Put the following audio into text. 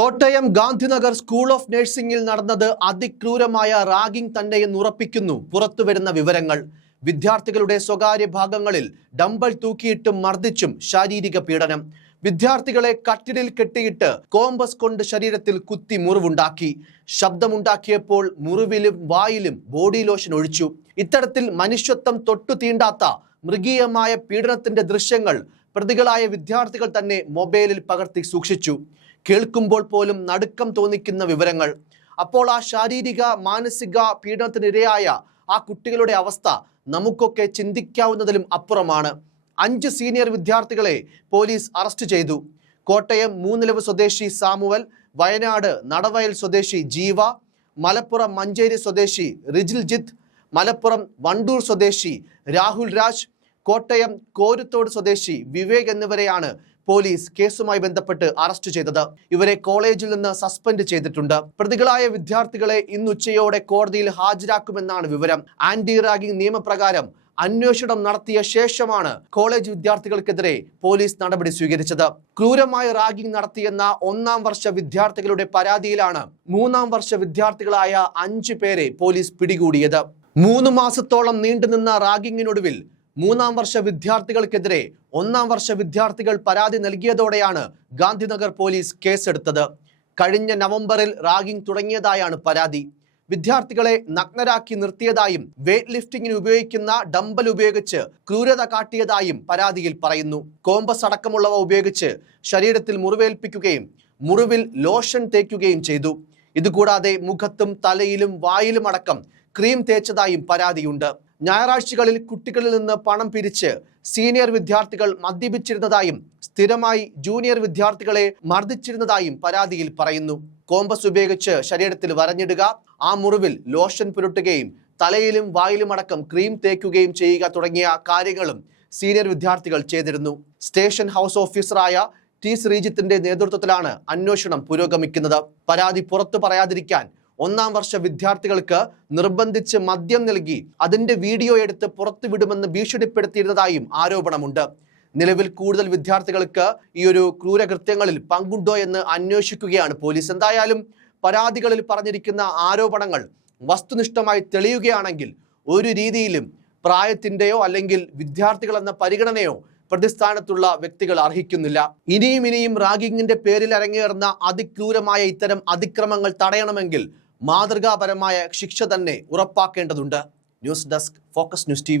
Kottayam Gandhinagar school of നഴ്സിംഗിൽ നടന്നത് അതിക്രൂരമായ റാഗിംഗ് തന്നെയെന്ന് ഉറപ്പിക്കുന്നു. പുറത്തുവരുന്ന വിവരങ്ങൾ. വിദ്യാർത്ഥികളുടെ സ്വകാര്യ ഭാഗങ്ങളിൽ ഡംബൽ തൂക്കിയിട്ടും മർദ്ദിച്ചും ശാരീരിക പീഡനം. വിദ്യാർത്ഥികളെ കട്ടിലിൽ കെട്ടിയിട്ട് കോമ്പസ് കൊണ്ട് ശരീരത്തിൽ കുത്തി മുറിവുണ്ടാക്കി. ശബ്ദമുണ്ടാക്കിയപ്പോൾ മുറിവിലും വായിലും ബോഡി ലോഷൻ ഒഴിച്ചു. ഇത്തരത്തിൽ മനുഷ്യത്വം തൊട്ടു തീണ്ടാത്ത മൃഗീയമായ പീഡനത്തിന്റെ ദൃശ്യങ്ങൾ പ്രതികളായ വിദ്യാർത്ഥികൾ തന്നെ മൊബൈലിൽ പകർത്തി സൂക്ഷിച്ചു. കേൾക്കുമ്പോൾ പോലും നടുക്കം തോന്നിക്കുന്ന വിവരങ്ങൾ. അപ്പോൾ ആ ശാരീരിക മാനസിക പീഡനത്തിനിരയായ ആ കുട്ടികളുടെ അവസ്ഥ നമുക്കൊക്കെ ചിന്തിക്കാവുന്നതിലും അപ്പുറമാണ്. അഞ്ച് സീനിയർ വിദ്യാർത്ഥികളെ പോലീസ് അറസ്റ്റ് ചെയ്തു. കോട്ടയം മൂന്നിലവ് സ്വദേശി സാമുവൽ വയനാട് നടവയൽ സ്വദേശി ജീവ മലപ്പുറം മഞ്ചേരി സ്വദേശി റിജിൽ ജിത്ത് മലപ്പുറം വണ്ടൂർ സ്വദേശി രാഹുൽ രാജ് കോട്ടയം കോരുത്തോട് സ്വദേശി വിവേക് എന്നിവരെയാണ് പോലീസ് കേസുമായി ബന്ധപ്പെട്ട് അറസ്റ്റ് ചെയ്തത്. ഇവരെ കോളേജിൽ നിന്ന് സസ്പെൻഡ് ചെയ്തിട്ടുണ്ട്. പ്രതികളായ വിദ്യാർത്ഥികളെ ഇന്ന് ഉച്ചയോടെ കോടതിയിൽ ഹാജരാക്കുമെന്നാണ് വിവരം. ആന്റി റാഗിംഗ് നിയമപ്രകാരം അന്വേഷണം നടത്തിയ ശേഷമാണ് കോളേജ് വിദ്യാർത്ഥികൾക്കെതിരെ പോലീസ് നടപടി സ്വീകരിച്ചത്. ക്രൂരമായ റാഗിംഗ് നടത്തിയെന്ന ഒന്നാം വർഷ വിദ്യാർത്ഥികളുടെ പരാതിയിലാണ് മൂന്നാം വർഷ വിദ്യാർത്ഥികളായ അഞ്ചു പേരെ പോലീസ് പിടികൂടിയത്. മൂന്ന് മാസത്തോളം നീണ്ടുനിന്ന റാഗിങ്ങിനൊടുവിൽ മൂന്നാം വർഷ വിദ്യാർത്ഥികൾക്കെതിരെ ഒന്നാം വർഷ വിദ്യാർത്ഥികൾ പരാതി നൽകിയതോടെയാണ് ഗാന്ധിനഗർ പോലീസ് കേസെടുത്തത്. കഴിഞ്ഞ നവംബറിൽ റാഗിംഗ് തുടങ്ങിയതായാണ് പരാതി. വിദ്യാർത്ഥികളെ നഗ്നരാക്കി നിർത്തിയതായും വെയ്റ്റ് ലിഫ്റ്റിംഗിന് ഉപയോഗിക്കുന്ന ഡംബൽ ഉപയോഗിച്ച് ക്രൂരത കാട്ടിയതായും പരാതിയിൽ പറയുന്നു. കോമ്പസ് അടക്കമുള്ളവ ഉപയോഗിച്ച് ശരീരത്തിൽ മുറിവേൽപ്പിക്കുകയും മുറിവിൽ ലോഷൻ തേക്കുകയും ചെയ്തു. ഇതുകൂടാതെ മുഖത്തും തലയിലും വായിലും അടക്കം ക്രീം തേച്ചതായും പരാതിയുണ്ട്. ഞായറാഴ്ചകളിൽ കുട്ടികളിൽ നിന്ന് പണം പിരിച്ച് സീനിയർ വിദ്യാർത്ഥികൾ മദ്യപിച്ചിരുന്നതായും സ്ഥിരമായി ജൂനിയർ വിദ്യാർത്ഥികളെ മർദ്ദിച്ചിരുന്നതായും പരാതിയിൽ പറയുന്നു. കോമ്പസ് ഉപയോഗിച്ച് ശരീരത്തിൽ വരഞ്ഞിടുക ആ മുറിവിൽ ലോഷൻ പുരട്ടുകയും തലയിലും വായിലുമടക്കം ക്രീം തേക്കുകയും ചെയ്യുക തുടങ്ങിയ കാര്യങ്ങളും സീനിയർ വിദ്യാർത്ഥികൾ ചെയ്തിരുന്നു. സ്റ്റേഷൻ ഹൗസ് ഓഫീസറായ ടി ശ്രീജിത്തിന്റെ നേതൃത്വത്തിലാണ് അന്വേഷണം പുരോഗമിക്കുന്നത്. പരാതി പുറത്തു പറയാതിരിക്കാൻ ഒന്നാം വർഷ വിദ്യാർത്ഥികൾക്ക് നിർബന്ധിച്ച് മദ്യം നൽകി അതിന്റെ വീഡിയോ എടുത്ത് പുറത്തുവിടുമെന്ന് ഭീഷണിപ്പെടുത്തിയിരുന്നതായും ആരോപണമുണ്ട്. നിലവിൽ കൂടുതൽ വിദ്യാർത്ഥികൾക്ക് ഈ ഒരു ക്രൂരകൃത്യങ്ങളിൽ പങ്കുണ്ടോ എന്ന് അന്വേഷിക്കുകയാണ് പോലീസ്. എന്തായാലും പരാതികളിൽ പറഞ്ഞിരിക്കുന്ന ആരോപണങ്ങൾ വസ്തുനിഷ്ഠമായി തെളിയുകയാണെങ്കിൽ ഒരു രീതിയിലും പ്രായത്തിന്റെയോ അല്ലെങ്കിൽ വിദ്യാർത്ഥികൾ എന്ന പരിഗണനയോ പ്രതിസ്ഥാനത്തുള്ള വ്യക്തികൾ അർഹിക്കുന്നില്ല. ഇനിയും ഇനിയും റാഗിങ്ങിന്റെ പേരിൽ അരങ്ങേറുന്ന അതിക്രൂരമായ ഇത്തരം അതിക്രമങ്ങൾ തടയണമെങ്കിൽ മാതൃകാപരമായ ശിക്ഷ തന്നെ ഉറപ്പാക്കേണ്ടതുണ്ട്. News desk focus news T